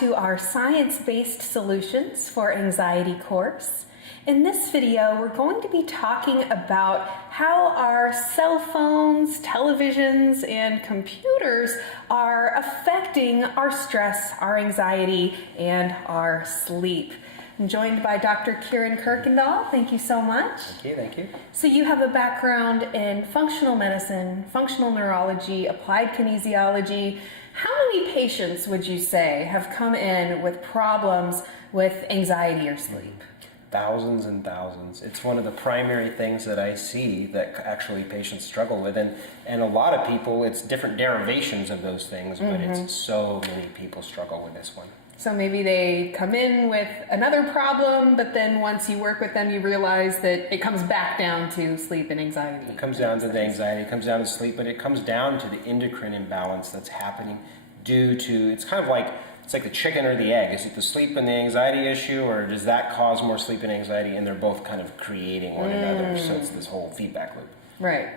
to our Science-Based Solutions for Anxiety course. In this video, we're going to be talking about how our cell phones, televisions, and computers are affecting our stress, our anxiety, and our sleep. I'm joined by Dr. Kieran Kirkendall. Thank you so much. Thank you. So you have a background in functional medicine, functional neurology, applied kinesiology. How many patients would you say have come in with problems with anxiety or sleep? Thousands and thousands. It's one of the primary things that I see that actually patients struggle with. And a lot of people, it's different derivations of those things, but it's so many people struggle with this one. So maybe they come in with another problem, but then once you work with them, you realize that it comes back down to sleep and anxiety. It comes down to the anxiety, it comes down to sleep, but it comes down to the endocrine imbalance that's happening due to, it's like the chicken or the egg. Is it the sleep and the anxiety issue, or does that cause more sleep and anxiety, and they're both kind of creating one another, so it's this whole feedback loop. Right.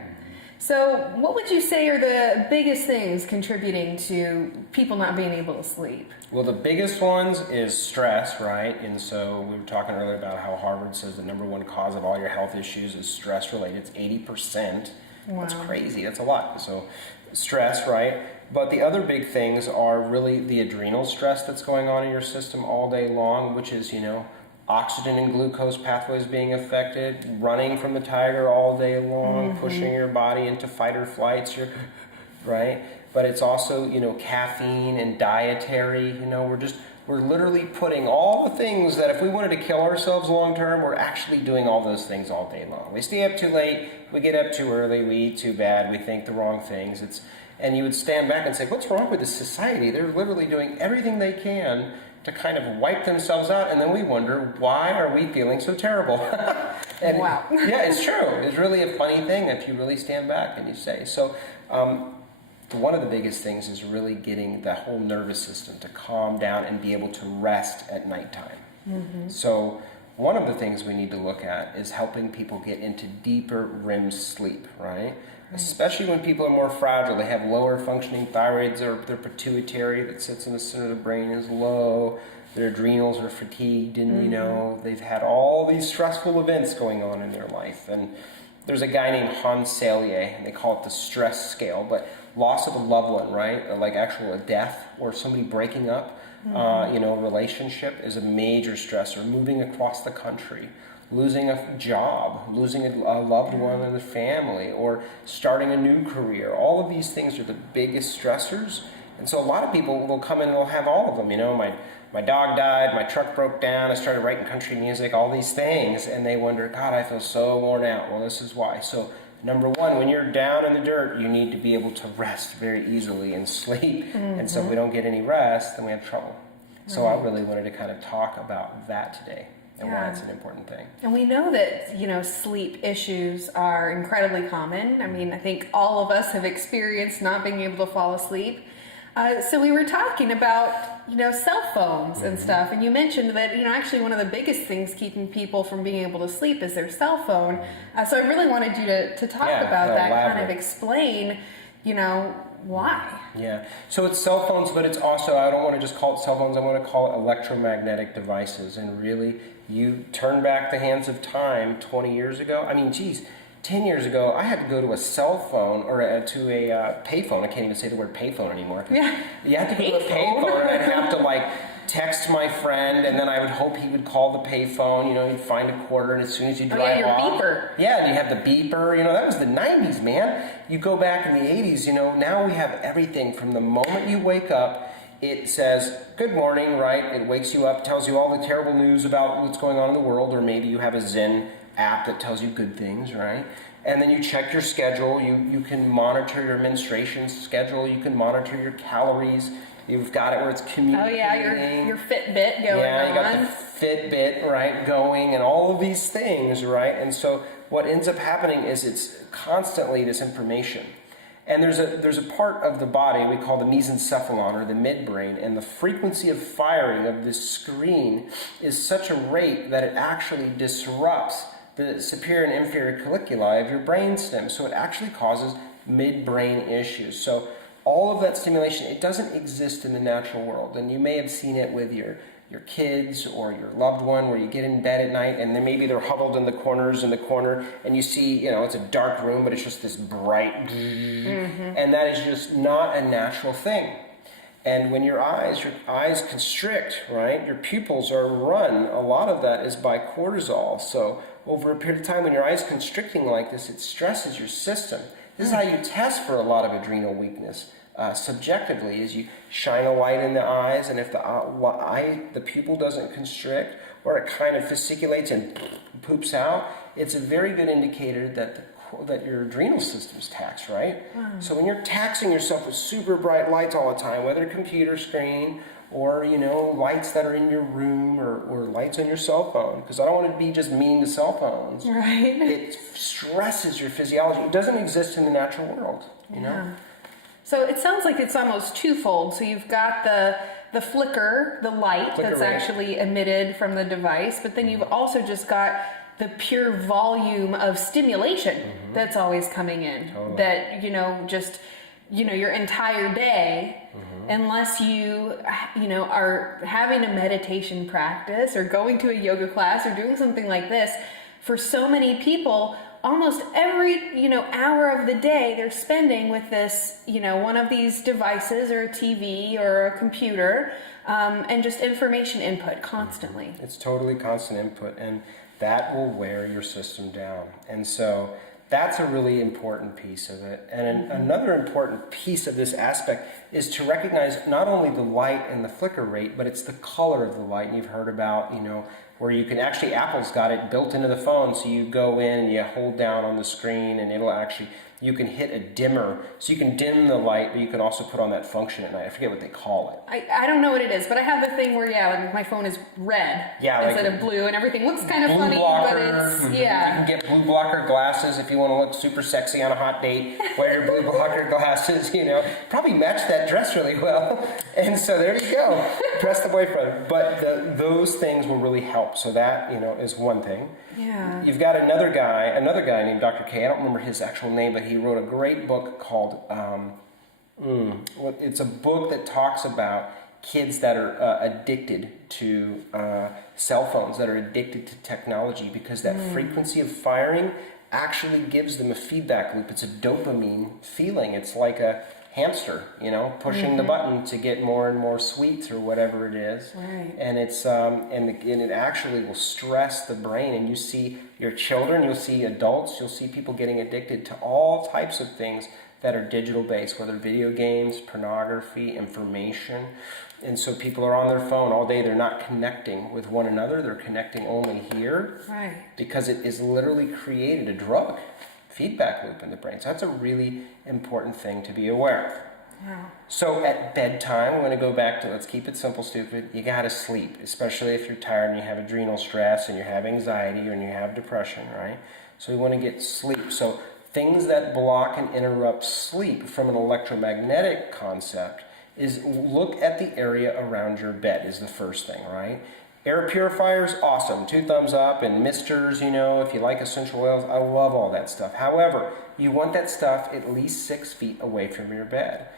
So what would you say are the biggest things contributing to people not being able to sleep? Well, the biggest ones is stress, right? And so we were talking earlier about how Harvard says the number one cause of all your health issues is stress related. It's 80%. Wow. That's crazy. That's a lot. So stress, right? But the other big things are really the adrenal stress that's going on in your system all day long, which is, oxygen and glucose pathways being affected, running from the tiger all day long, pushing your body into fight or flights, right? But it's also, caffeine and dietary, we're literally putting all the things that if we wanted to kill ourselves long term, we're actually doing all those things all day long. We stay up too late, we get up too early, we eat too bad, we think the wrong things. And you would stand back and say, what's wrong with this society? They're literally doing everything they can to kind of wipe themselves out, and then we wonder, why are we feeling so terrible? And wow. Yeah, it's true. It's really a funny thing if you really stand back and you say. So one of the biggest things is really getting the whole nervous system to calm down and be able to rest at nighttime. So one of the things we need to look at is helping people get into deeper REM sleep, right? Especially when people are more fragile. They have lower functioning thyroids, or their pituitary that sits in the center of the brain is low, their adrenals are fatigued, and they've had all these stressful events going on in their life. And there's a guy named Hans Selye, and they call it the stress scale, but loss of a loved one, right? Like actual death or somebody breaking up, relationship is a major stressor. Moving across the country, losing a job, losing a loved one in the family, or starting a new career. All of these things are the biggest stressors. And so a lot of people will come in and they'll have all of them. My dog died, my truck broke down, I started writing country music, all these things, and they wonder, God, I feel so worn out. Well, this is why. So number one, when you're down in the dirt, you need to be able to rest very easily and sleep. And so if we don't get any rest, then we have trouble. So I really wanted to kind of talk about that today. And why it's an important thing. And we know that, sleep issues are incredibly common. I mean, I think all of us have experienced not being able to fall asleep. So we were talking about, cell phones and stuff. And you mentioned that, actually one of the biggest things keeping people from being able to sleep is their cell phone. So I really wanted you to talk about that, kind of explain, why? Yeah, so it's cell phones, but it's also, I don't want to just call it cell phones, I want to call it electromagnetic devices. And really, you turn back the hands of time 20 years ago. 10 years ago, I had to go to a cell phone or to a payphone. I can't even say the word payphone anymore. Yeah. You had to go to a payphone, and I'd have to text my friend, and then I would hope he would call the payphone. You'd find a quarter, and as soon as you drive your off, beeper. Yeah, and you have the beeper. That was the 90s, man. You go back in the 80s. Now we have everything from the moment you wake up. It says, good morning, right? It wakes you up, tells you all the terrible news about what's going on in the world, or maybe you have a Zen app that tells you good things, right? And then you check your schedule. You can monitor your menstruation schedule. You can monitor your calories. You've got it where it's communicating. Oh yeah, your Fitbit going on. Yeah, you got the Fitbit, right, going, and all of these things, right? And so what ends up happening is it's constantly this information. And there's a part of the body we call the mesencephalon, or the midbrain, and the frequency of firing of this screen is such a rate that it actually disrupts the superior and inferior colliculi of your brainstem. So it actually causes midbrain issues. So all of that stimulation, it doesn't exist in the natural world. And you may have seen it with your kids or your loved one, where you get in bed at night and then maybe they're huddled in the corner, and you see, it's a dark room, but it's just this bright, and that is just not a natural thing. And when your eyes constrict, right, your pupils are run, a lot of that is by cortisol. So over a period of time, when your eyes constricting like this, it stresses your system. This is how you test for a lot of adrenal weakness. Subjectively, is you shine a light in the eyes, and if the pupil doesn't constrict, or it kind of fasciculates and poops out, it's a very good indicator that your adrenal system's taxed, right? So when you're taxing yourself with super bright lights all the time, whether a computer screen or lights that are in your room or lights on your cell phone, because I don't want to be just mean to cell phones. Right. It stresses your physiology. It doesn't exist in the natural world, you know? So it sounds like it's almost twofold. So you've got the flicker, the light that's actually emitted from the device, but then you've also just got the pure volume of stimulation that's always coming in. Totally. That, your entire day, unless you are having a meditation practice or going to a yoga class or doing something like this, for so many people, almost every hour of the day they're spending with this one of these devices or a TV or a computer, and just information input constantly. It's totally constant input, and that will wear your system down. And so that's a really important piece of it. And another important piece of this aspect is to recognize not only the light and the flicker rate, but it's the color of the light. And you've heard about where you can actually, Apple's got it built into the phone, so you go in and you hold down on the screen and it'll actually, you can hit a dimmer, so you can dim the light, but you can also put on that function at night. I forget what they call it. I don't know what it is, but I have the thing where, like my phone is red instead of blue, and everything looks kind of funny, blocker, but it's, You can get blue blocker glasses if you want to look super sexy on a hot date. Wear your blue blocker glasses, Probably match that dress really well. And so there you go. Dress the boyfriend. But those things will really help. So that, is one thing. Yeah. You've got another guy named Dr. K. I don't remember his actual name, but he wrote a great book called, it's a book that talks about kids that are addicted to cell phones, that are addicted to technology, because that frequency of firing actually gives them a feedback loop. It's a dopamine feeling. It's like a hamster, pushing the button to get more and more sweets or whatever it is. Right. And it's and it actually will stress the brain. And you see your children, you'll see adults, you'll see people getting addicted to all types of things that are digital based, whether video games, pornography, information. And so people are on their phone all day. They're not connecting with one another. They're connecting only here. Right. Because it is literally created a drug feedback loop in the brain. So that's a really important thing to be aware of. Wow. So at bedtime, we're going to go back to, let's keep it simple, stupid. You got to sleep, especially if you're tired and you have adrenal stress and you have anxiety and you have depression, right? So we want to get sleep. So things that block and interrupt sleep from an electromagnetic concept is look at the area around your bed is the first thing, right? Air purifiers, awesome. 2 thumbs up, and misters, if you like essential oils, I love all that stuff. However, you want that stuff at least 6 feet away from your bed.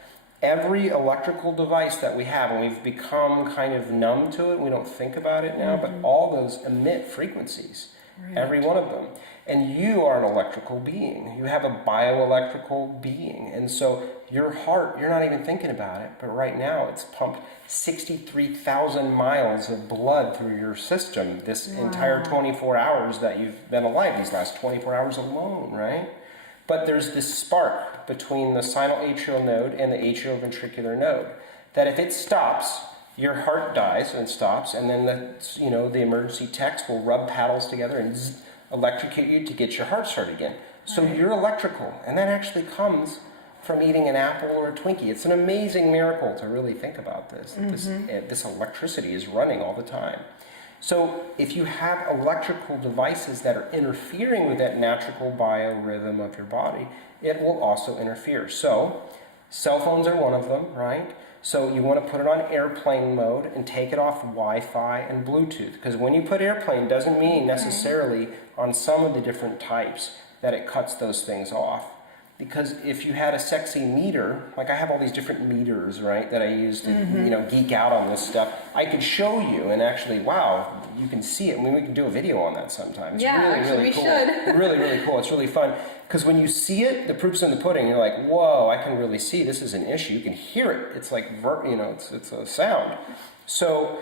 Every electrical device that we have, and we've become kind of numb to it, we don't think about it now, but all those emit frequencies, every one of them. And you are an electrical being. You have a bioelectrical being. And so your heart, you're not even thinking about it, but right now it's pumped 63,000 miles of blood through your system this entire 24 hours that you've been alive, these last 24 hours alone, right? But there's this spark between the sinoatrial node and the atrioventricular node that if it stops, your heart dies and stops, and then the emergency techs will rub paddles together and electrocute you to get your heart started again. So you're electrical, and that actually comes from eating an apple or a Twinkie. It's an amazing miracle to really think about this. This electricity is running all the time. So if you have electrical devices that are interfering with that natural biorhythm of your body, it will also interfere. So cell phones are one of them, right? So you want to put it on airplane mode and take it off Wi-Fi and Bluetooth. Because when you put airplane, doesn't mean necessarily on some of the different types that it cuts those things off. Because if you had a sexy meter, like I have all these different meters, right, that I use to, geek out on this stuff, I could show you and actually, wow, you can see it. I mean, we can do a video on that sometime. It's Yeah, really, actually really we cool. should. Really, really cool. It's really fun. Because when you see it, the proof's in the pudding. You're like, whoa, I can really see this is an issue. You can hear it. It's like, it's a sound. So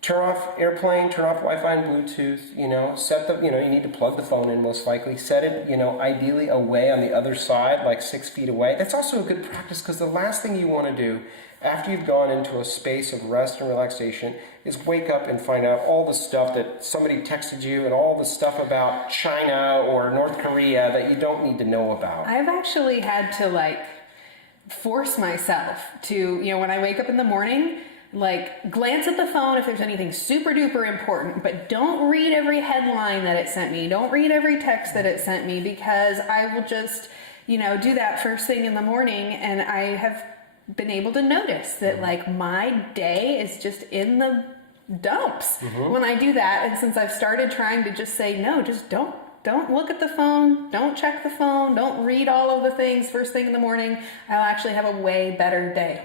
turn off airplane, turn off Wi-Fi and Bluetooth, set the, you need to plug the phone in most likely. Set it, ideally away on the other side, like 6 feet away. That's also a good practice because the last thing you want to do after you've gone into a space of rest and relaxation is wake up and find out all the stuff that somebody texted you and all the stuff about China or North Korea that you don't need to know about. I've actually had to force myself to, when I wake up in the morning, glance at the phone if there's anything super duper important, but don't read every headline that it sent me. Don't read every text that it sent me, because I will just, do that first thing in the morning, and I have been able to notice that my day is just in the dumps when I do that. And since I've started trying to just say, no, just don't look at the phone, don't check the phone, don't read all of the things first thing in the morning, I'll actually have a way better day.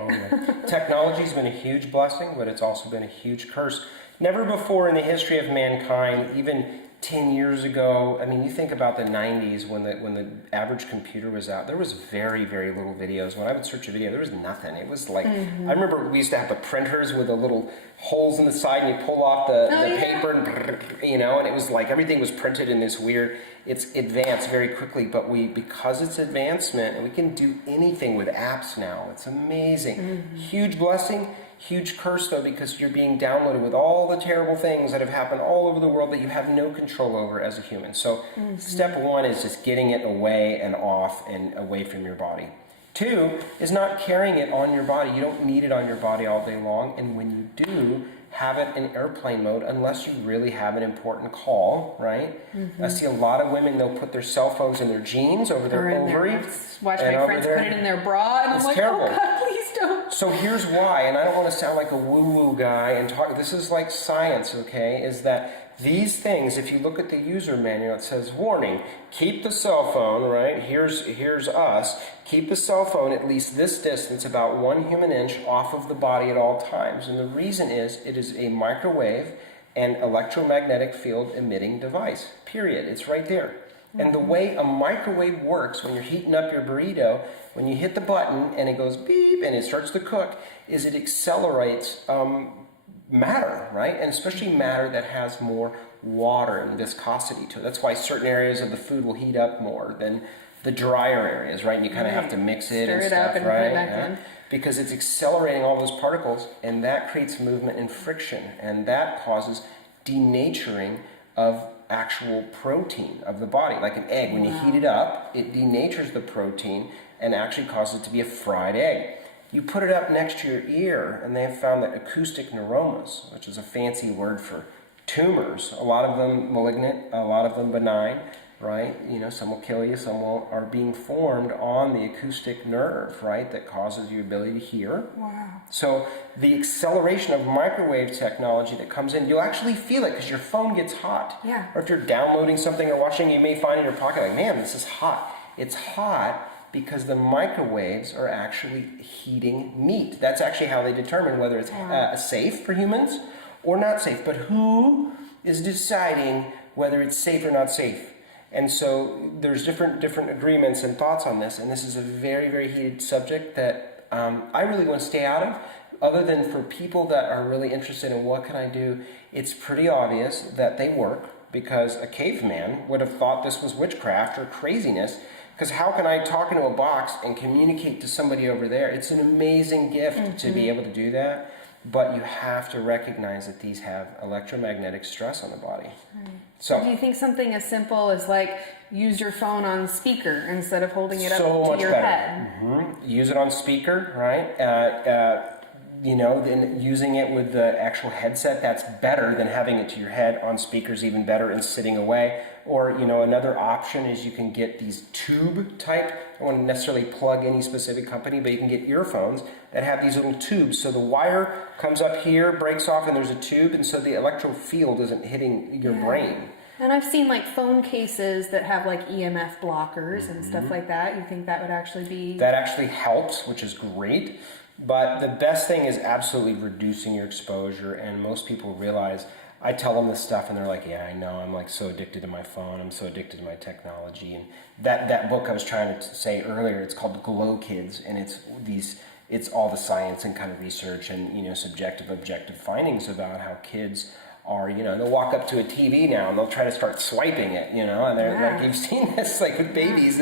Technology's been a huge blessing, but it's also been a huge curse. Never before in the history of mankind, even 10 years ago, I mean, you think about the 90s when the average computer was out, there was very, very little videos. When I would search a video, there was nothing. It was like, I remember we used to have the printers with the little holes in the side, and you pull off the paper, and it was like everything was printed in this weird, it's advanced very quickly, but because it's advancement, and we can do anything with apps now, it's amazing. Huge blessing. Huge curse, though, because you're being downloaded with all the terrible things that have happened all over the world that you have no control over as a human. So step one is just getting it away and off and away from your body. 2 is not carrying it on your body. You don't need it on your body all day long. And when you do, have it in airplane mode unless you really have an important call, right? I see a lot of women, they'll put their cell phones in their jeans over their ovary. Watch my friends put it in their bra, and I'm like, terrible. Oh God, please don't. So here's why, and I don't want to sound like a woo-woo guy and talk, this is like science, okay, is that these things, if you look at the user manual, it says, warning, keep the cell phone, right, here's us, keep the cell phone at least this distance, about 1 human inch off of the body at all times. And the reason is, it is a microwave and electromagnetic field emitting device, period. It's right there. And the way a microwave works, when you're heating up your burrito, when you hit the button and it goes beep and it starts to cook, is it accelerates matter, right? And especially matter that has more water and viscosity to it. That's why certain areas of the food will heat up more than the drier areas, right? And you kind of have to mix it and stuff, up and right? Put it back in. Because it's accelerating all those particles, and that creates movement and friction, and that causes denaturing of actual protein of the body. Like an egg, when you heat it up, it denatures the protein and actually causes it to be a fried egg. You put it up next to your ear, and they have found that acoustic neuromas, which is a fancy word for tumors, a lot of them malignant, a lot of them benign, right? Some will kill you, some won't, are being formed on the acoustic nerve, right? That causes your ability to hear. Wow. So the acceleration of microwave technology that comes in, you'll actually feel it because your phone gets hot. Yeah. Or if you're downloading something or watching, you may find in your pocket, like, man, this is hot. It's hot because the microwaves are actually heating meat. That's actually how they determine whether it's safe for humans or not safe. But who is deciding whether it's safe or not safe? And so there's different agreements and thoughts on this, and this is a very, very heated subject that I really want to stay out of. Other than for people that are really interested in what can I do, it's pretty obvious that they work, because a caveman would have thought this was witchcraft or craziness. Because how can I talk into a box and communicate to somebody over there? It's an amazing gift to be able to do that. But you have to recognize that these have electromagnetic stress on the body. Right. So do you think something as simple as use your phone on speaker instead of holding it up much to your better. head? Use it on speaker, right? Then using it with the actual headset, that's better than having it to your head. On speakers, even better, and sitting away. Or, another option is you can get these tube type, I don't want to necessarily plug any specific company, but you can get earphones that have these little tubes. So the wire comes up here, breaks off, and there's a tube, and so the electro field isn't hitting your brain. And I've seen like phone cases that have like EMF blockers and stuff like that. You think that would actually be... That actually helps, which is great. But the best thing is absolutely reducing your exposure. And most people realize, I tell them this stuff and they're like, yeah, I know. I'm like so addicted to my phone. I'm so addicted to my technology. And that book I was trying to say earlier, it's called Glow Kids. And it's all the science and kind of research and, you know, subjective, objective findings about how kids are, you know, they'll walk up to a TV now and they'll try to start swiping it, you know, and they're like, you've seen this, like with babies,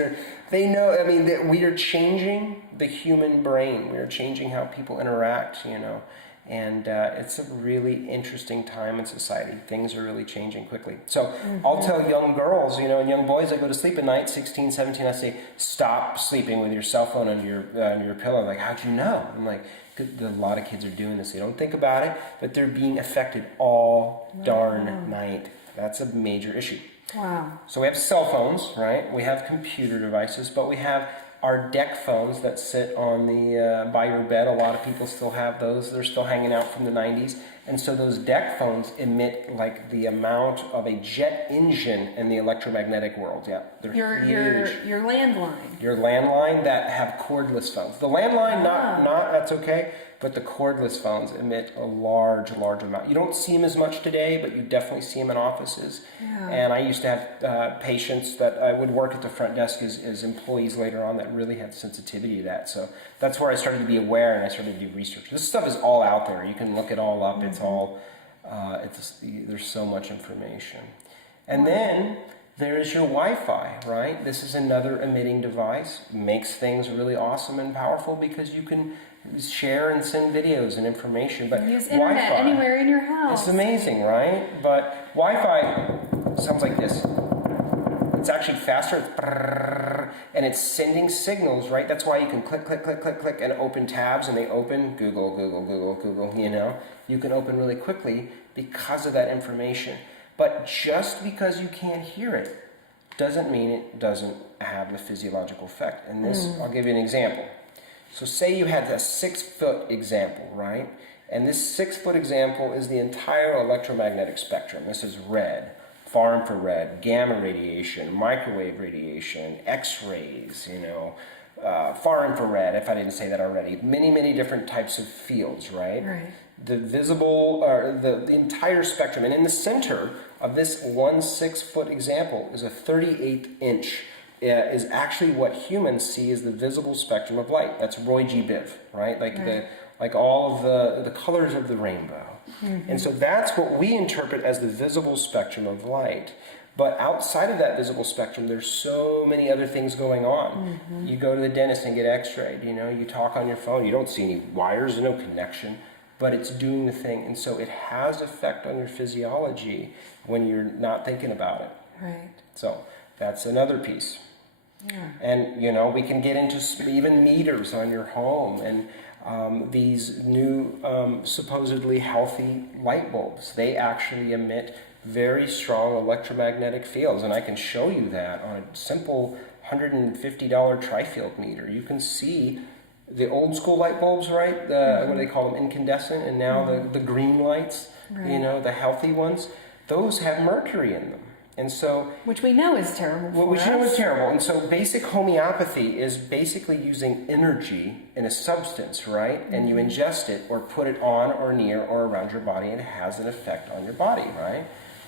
they know, I mean, that we are changing the human brain. We are changing how people interact, you know, and it's a really interesting time in society. Things are really changing quickly. So I'll tell young girls, you know, and young boys that go to sleep at night, 16, 17, I say, stop sleeping with your cell phone under your pillow. Like, how'd you know? I'm like, a lot of kids are doing this. They don't think about it, but they're being affected all darn night. That's a major issue. Wow. So we have cell phones, right? We have computer devices, but we have our deck phones that sit on the by your bed. A lot of people still have those. They're still hanging out from the 90s. And so those deck phones emit like the amount of a jet engine in the electromagnetic world. Yeah, they're huge. Your landline. Your landline that have cordless phones. The landline, not that's okay, but the cordless phones emit a large amount. You don't see them as much today, but you definitely see them in offices. Yeah. And I used to have patients that I would work at the front desk as employees later on that really had sensitivity to that. So that's where I started to be aware and I started to do research. This stuff is all out there. You can look it all up. It's all, there's so much information. And then there is your Wi-Fi, right? This is another emitting device. Makes things really awesome and powerful because you can share and send videos and information. But use internet Wi-Fi, anywhere in your house. it's amazing, right? But Wi-Fi sounds like this. It's actually faster. It's brrrr, and it's sending signals, right? That's why you can click, and open tabs, and they open. Google, you know? You can open really quickly because of that information. But just because you can't hear it doesn't mean it doesn't have the physiological effect. And this, I'll give you an example. So say you had a 6-foot example, right? And this 6-foot example is the entire electromagnetic spectrum. This is red, far infrared, gamma radiation, microwave radiation, X-rays, you know, far infrared, if I didn't say that already. Many different types of fields, right? Right. The visible, or the entire spectrum. And in the center of this 1 6-foot example is a 38-inch is actually what humans see as the visible spectrum of light. That's Roy G. Biv, right? Like all of the colors of the rainbow. And so that's what we interpret as the visible spectrum of light. But outside of that visible spectrum, there's so many other things going on. You go to the dentist and get x-rayed, you know, you talk on your phone, you don't see any wires, there's no connection, but it's doing the thing. And so it has effect on your physiology when you're not thinking about it. Right. So that's another piece. Yeah. And, you know, we can get into even meters on your home and these new supposedly healthy light bulbs. They actually emit very strong electromagnetic fields. And I can show you that on a simple $150 tri-field meter. You can see the old school light bulbs, right? What do they call them? Incandescent. And now the green lights, you know, the healthy ones. Those have mercury in them. And so, which we know is terrible for us. Which we know is terrible. And so basic homeopathy is basically using energy in a substance, right? And you ingest it or put it on or near or around your body and it has an effect on your body, right?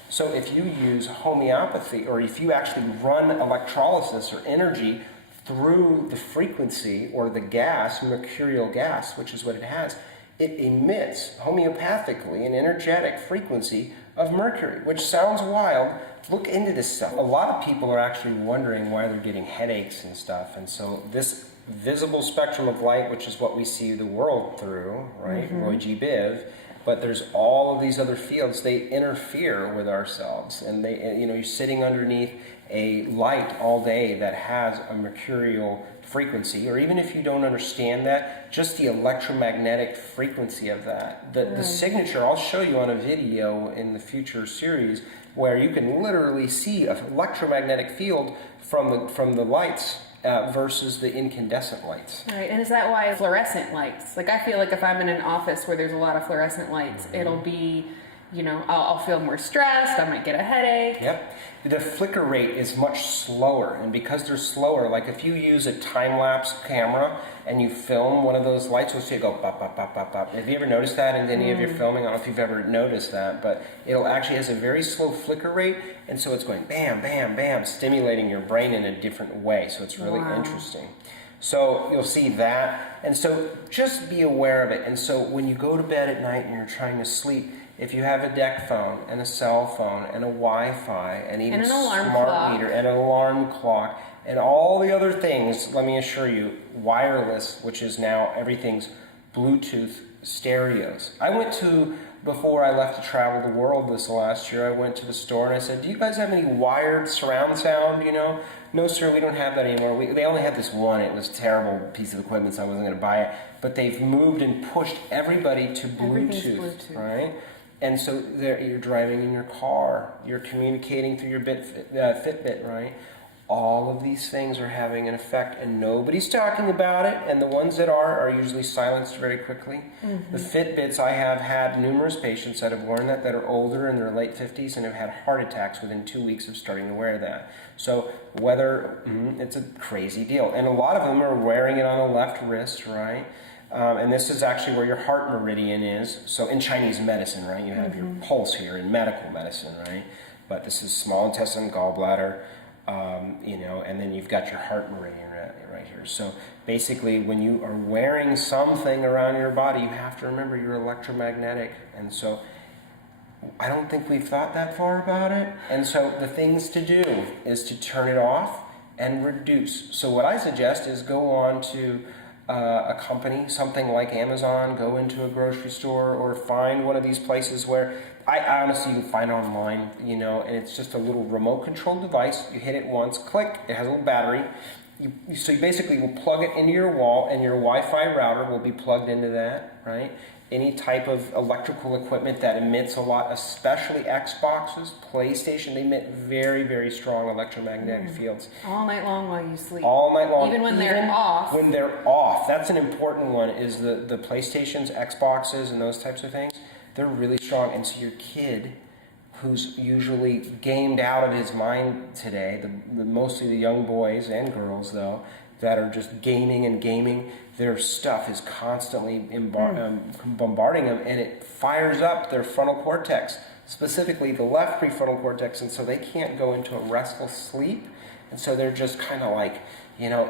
So if you use homeopathy or if you actually run electrolysis or energy through the frequency or the gas, mercurial gas, which is what it has, it emits homeopathically an energetic frequency of mercury, which sounds wild. Look into this stuff. A lot of people are actually wondering why they're getting headaches and stuff. And so this visible spectrum of light, which is what we see the world through, right? Roy G. Biv. But there's all of these other fields. They interfere with ourselves. And they, you know, you're sitting underneath a light all day that has a mercurial frequency, or even if you don't understand that, just the electromagnetic frequency of that. The signature, I'll show you on a video in the future series, where you can literally see an electromagnetic field from the lights versus the incandescent lights. Right, and is that why fluorescent lights? Like I feel like if I'm in an office where there's a lot of fluorescent lights, it'll be, I'll feel more stressed. I might get a headache. Yep. The flicker rate is much slower, and because they're slower, like if you use a time-lapse camera and you film one of those lights, you'll see it go bop, bop, bop, bop, bop. Have you ever noticed that in any of your filming? I don't know if you've ever noticed that, but it'll actually has a very slow flicker rate, and so it's going bam, bam, bam, stimulating your brain in a different way, so it's really interesting. So you'll see that, and so just be aware of it. And so when you go to bed at night and you're trying to sleep, if you have a deck phone and a cell phone and a Wi-Fi and even an alarm smart clock. meter and an alarm clock and all the other things, let me assure you, wireless, which is now everything's Bluetooth stereos. Before I left to travel the world this last year, I went to the store and I said, do you guys have any wired surround sound, No, sir, we don't have that anymore. They only had this one. It was a terrible piece of equipment, so I wasn't going to buy it. But they've moved and pushed everybody to Bluetooth, right? And so you're driving in your car, you're communicating through your Fitbit, right? All of these things are having an effect, and nobody's talking about it, and the ones that are usually silenced very quickly. The Fitbits, I have had numerous patients that have worn that are older, in their late 50s, and have had heart attacks within 2 weeks of starting to wear that. So it's a crazy deal. And a lot of them are wearing it on the left wrist, right? And this is actually where your heart meridian is. So in Chinese medicine, right, you have your pulse here in medical medicine, right? But this is small intestine, gallbladder, and then you've got your heart meridian right here. So basically, when you are wearing something around your body, you have to remember you're electromagnetic. And so I don't think we've thought that far about it. And so the things to do is to turn it off and reduce. So what I suggest is go on to a company, something like Amazon, go into a grocery store, or find one of these places where I honestly, you can find it online, and it's just a little remote controlled device. You hit it once, click, it has a little battery. So you basically will plug it into your wall, and your Wi-Fi router will be plugged into that, right? Any type of electrical equipment that emits a lot, especially Xboxes, PlayStation, they emit very, very strong electromagnetic fields. All night long while you sleep. All night long. Even when they're off. When they're off. That's an important one, is the PlayStations, Xboxes, and those types of things. They're really strong. And so your kid, who's usually gamed out of his mind today, mostly the young boys and girls, though, that are just gaming, their stuff is constantly bombarding them, and it fires up their frontal cortex, specifically the left prefrontal cortex, and so they can't go into a restful sleep, and so they're just kind of like,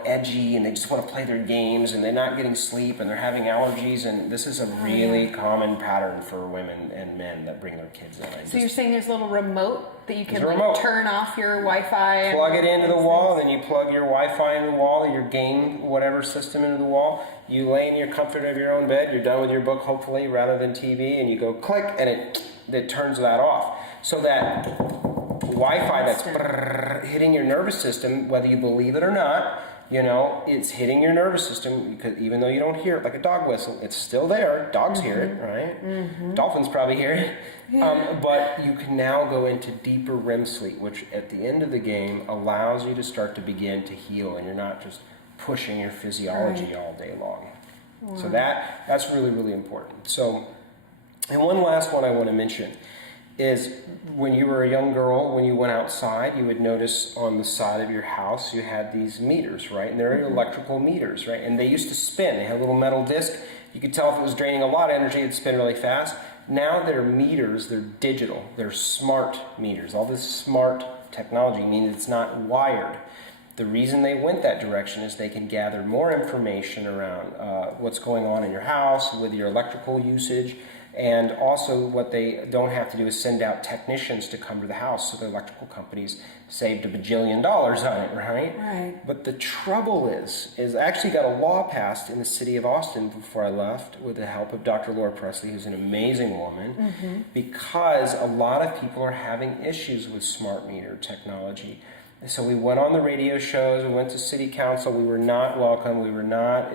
edgy, and they just want to play their games, and they're not getting sleep, and they're having allergies, and this is a really common pattern for women and men that bring their kids in. So you're saying there's a little remote that you can turn off your Wi-Fi? Plug it into the wall, and then you plug your Wi-Fi into the wall, your game, whatever system into the wall. You lay in your comfort of your own bed, you're done with your book, hopefully, rather than TV, and you go click, and it turns that off. So that Wi-Fi that's hitting your nervous system, whether you believe it or not, it's hitting your nervous system, because even though you don't hear it like a dog whistle, it's still there. Dogs hear it, right? Dolphins probably hear it. But you can now go into deeper REM sleep, which at the end of the game allows you to start to begin to heal, and you're not just pushing your physiology all day long. So that's really, really important. So, and one last one I want to mention is, when you were a young girl, when you went outside, you would notice on the side of your house you had these meters, right? And they're electrical meters, right? And they used to spin. They had a little metal disc. You could tell if it was draining a lot of energy, it'd spin really fast. Now they're meters, they're digital, they're smart meters. All this smart technology means it's not wired. The reason they went that direction is they can gather more information around what's going on in your house with your electrical usage. And also what they don't have to do is send out technicians to come to the house. So the electrical companies saved $1 bajillion on it, right? But the trouble is I actually got a law passed in the city of Austin before I left, with the help of Dr. Laura Presley, who's an amazing woman, because a lot of people are having issues with smart meter technology. So we went on the radio shows, we went to city council, we were not welcome,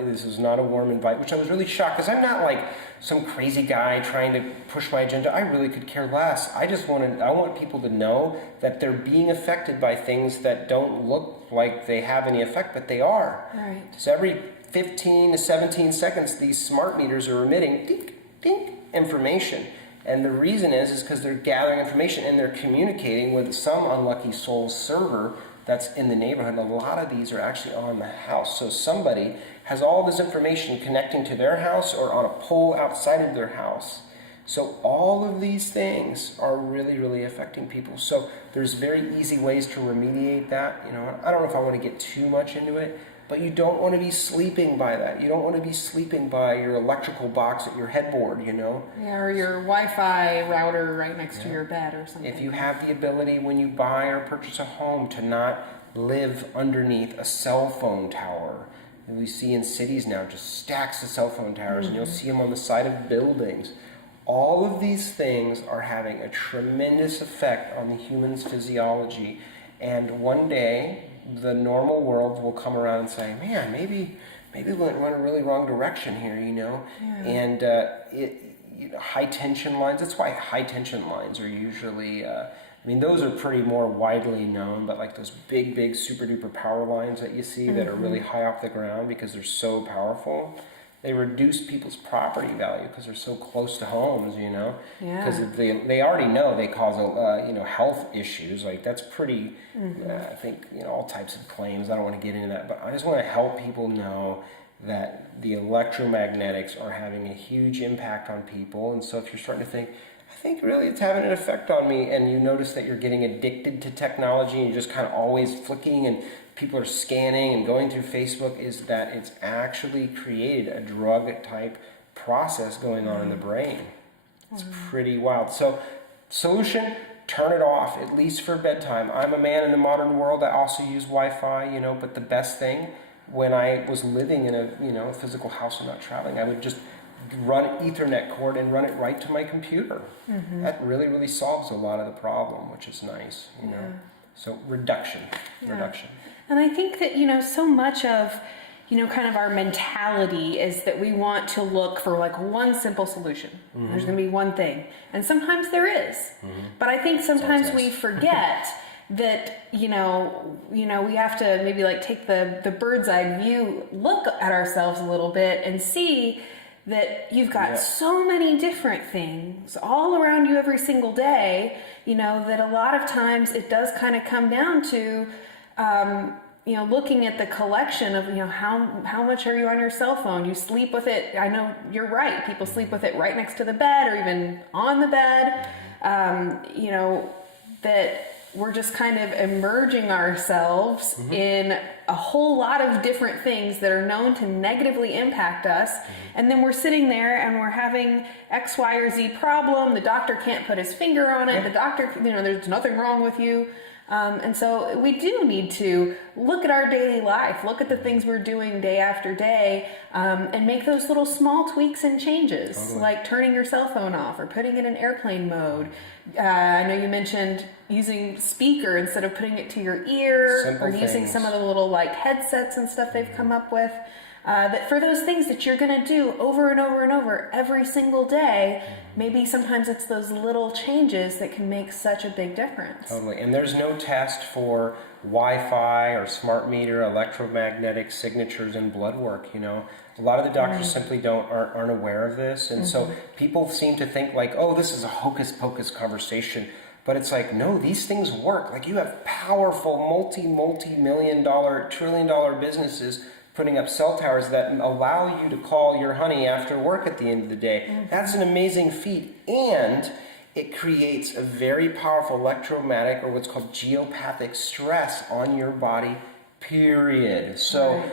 this was not a warm invite, which I was really shocked, because I'm not like some crazy guy trying to push my agenda. I really could care less. I want people to know that they're being affected by things that don't look like they have any effect, but they are. Right. So every 15 to 17 seconds, these smart meters are emitting ding, ding, information. And the reason is because they're gathering information and they're communicating with some unlucky soul server that's in the neighborhood. And a lot of these are actually on the house. So somebody has all this information connecting to their house or on a pole outside of their house. So all of these things are really, really affecting people. So there's very easy ways to remediate that. I don't know if I want to get too much into it, but you don't want to be sleeping by that. You don't want to be sleeping by your electrical box at your headboard, Yeah, or your Wi-Fi router right next to your bed or something. If you have the ability when you buy or purchase a home to not live underneath a cell phone tower. And we see in cities now just stacks of cell phone towers, and you'll see them on the side of buildings. All of these things are having a tremendous effect on the human's physiology. And one day, the normal world will come around and say, man, maybe we went in a really wrong direction here, Yeah. And high tension lines, that's why high tension lines are usually, those are pretty more widely known, but like those big, super duper power lines that you see that are really high off the ground because they're so powerful, they reduce people's property value because they're so close to homes, because they already know they cause health issues. Like that's pretty, I think, all types of claims. I don't want to get into that, but I just want to help people know that the electromagnetics are having a huge impact on people. And so if you're starting to think, I think really it's having an effect on me, and you notice that you're getting addicted to technology and you're just kind of always flicking and people are scanning and going through Facebook, is that it's actually created a drug type process going on in the brain. It's pretty wild. So solution, turn it off, at least for bedtime. I'm a man in the modern world. I also use Wi-Fi, but the best thing, when I was living in a physical house and not traveling, I would just run an Ethernet cord and run it right to my computer. That really, really solves a lot of the problem, which is nice, So reduction. And I think that, so much of, kind of our mentality is that we want to look for like one simple solution. There's going to be one thing. And sometimes there is. But I think sometimes we forget that, we have to maybe like take the bird's eye view, look at ourselves a little bit and see that you've got so many different things all around you every single day, that a lot of times it does kind of come down to, looking at the collection of, how much are you on your cell phone? You sleep with it. I know you're right. People sleep with it right next to the bed or even on the bed. That we're just kind of immersing ourselves in a whole lot of different things that are known to negatively impact us. And then we're sitting there and we're having X, Y, or Z problem. The doctor can't put his finger on it. The doctor, there's nothing wrong with you. And so we do need to look at our daily life, look at the things we're doing day after day, and make those little small tweaks and changes, like turning your cell phone off or putting it in airplane mode. I know you mentioned using speaker instead of putting it to your ear, Simple using things. some of the little like headsets and stuff they've come up with. That for those things that you're going to do over and over and over every single day, maybe sometimes it's those little changes that can make such a big difference. Totally. And there's no test for Wi-Fi or smart meter, electromagnetic signatures and blood work, A lot of the doctors simply aren't aware of this. And so people seem to think like, oh, this is a hocus pocus conversation. But it's like, no, these things work. Like you have powerful multi-million dollar, trillion-dollar businesses putting up cell towers that allow you to call your honey after work at the end of the day. That's an amazing feat. And it creates a very powerful electromagnetic or what's called geopathic stress on your body, period. So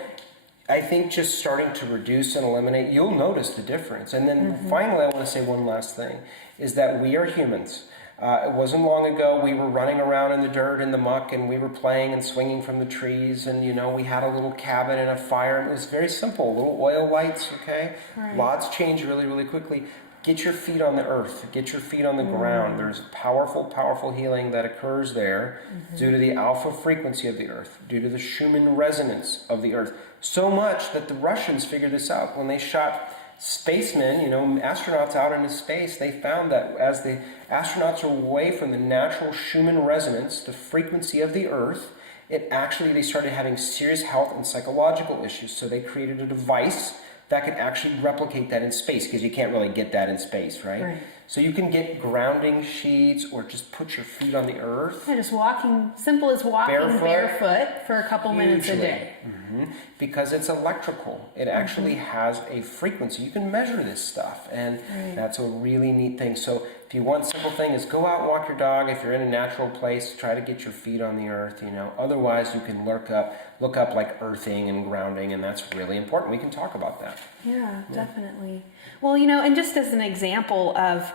I think just starting to reduce and eliminate, you'll notice the difference. And then finally, I want to say one last thing, is that we are humans. It wasn't long ago we were running around in the dirt and the muck and we were playing and swinging from the trees and we had a little cabin and a fire and it was very simple, little oil lights, okay? Lots change really, really quickly. Get your feet on the earth, get your feet on the ground. There's powerful healing that occurs there due to the alpha frequency of the earth, due to the Schumann resonance of the earth. So much that the Russians figured this out when they shot spacemen, astronauts out into space. They found that as the astronauts are away from the natural Schumann resonance, the frequency of the Earth, they started having serious health and psychological issues. So they created a device that could actually replicate that in space, because you can't really get that in space, right? So you can get grounding sheets or just put your feet on the earth. Yeah, just walking, simple as walking barefoot for a couple minutes a day. Because it's electrical. It actually has a frequency. You can measure this stuff, and that's a really neat thing. So if you want simple thing is go out and walk your dog. If you're in a natural place, try to get your feet on the earth, you know. Otherwise, you can look up like earthing and grounding, and that's really important. We can talk about that. Yeah, definitely. Well, you know, and just as an example of,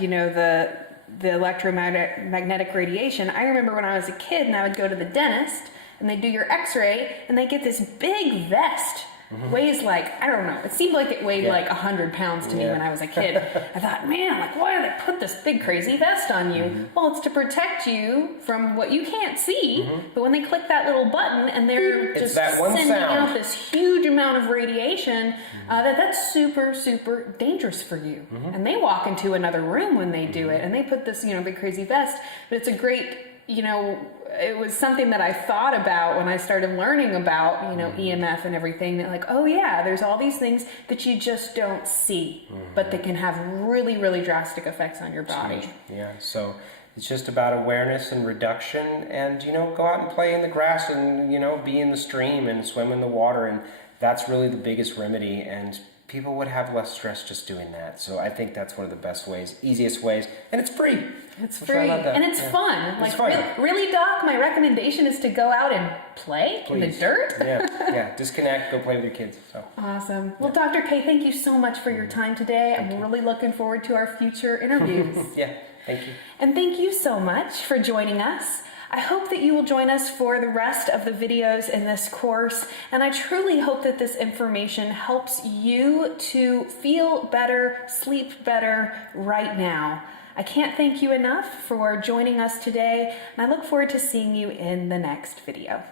you know, the electromagnetic radiation, I remember when I was a kid and I would go to the dentist and they do your x-ray and they get this big vest. Weighs like, I don't know, it seemed like it weighed like 100 pounds to me when I was a kid. I thought, man, like, why do they put this big crazy vest on you? Well, it's to protect you from what you can't see, but when they click that little button and they're just sending out this huge amount of radiation, that's super, super dangerous for you. And they walk into another room when they do it, and they put this, you know, big crazy vest, but it's a great, you know, it was something that I thought about when I started learning about, you know, EMF and everything, that like, oh yeah, there's all these things that you just don't see, but they can have really, really drastic effects on your body. Yeah, so it's just about awareness and reduction, and, you know, go out and play in the grass and, you know, be in the stream and swim in the water, and that's really the biggest remedy, and people would have less stress just doing that. So I think that's one of the best ways, easiest ways, and it's free. It's free, and it's fun. Like, fun. Really, Doc, my recommendation is to go out and play in the dirt. yeah, disconnect, go play with your kids. So. Awesome. Well, Dr. K, thank you so much for your time today. I'm really looking forward to our future interviews. Yeah, thank you. And thank you so much for joining us. I hope that you will join us for the rest of the videos in this course, and I truly hope that this information helps you to feel better, sleep better right now. I can't thank you enough for joining us today, and I look forward to seeing you in the next video.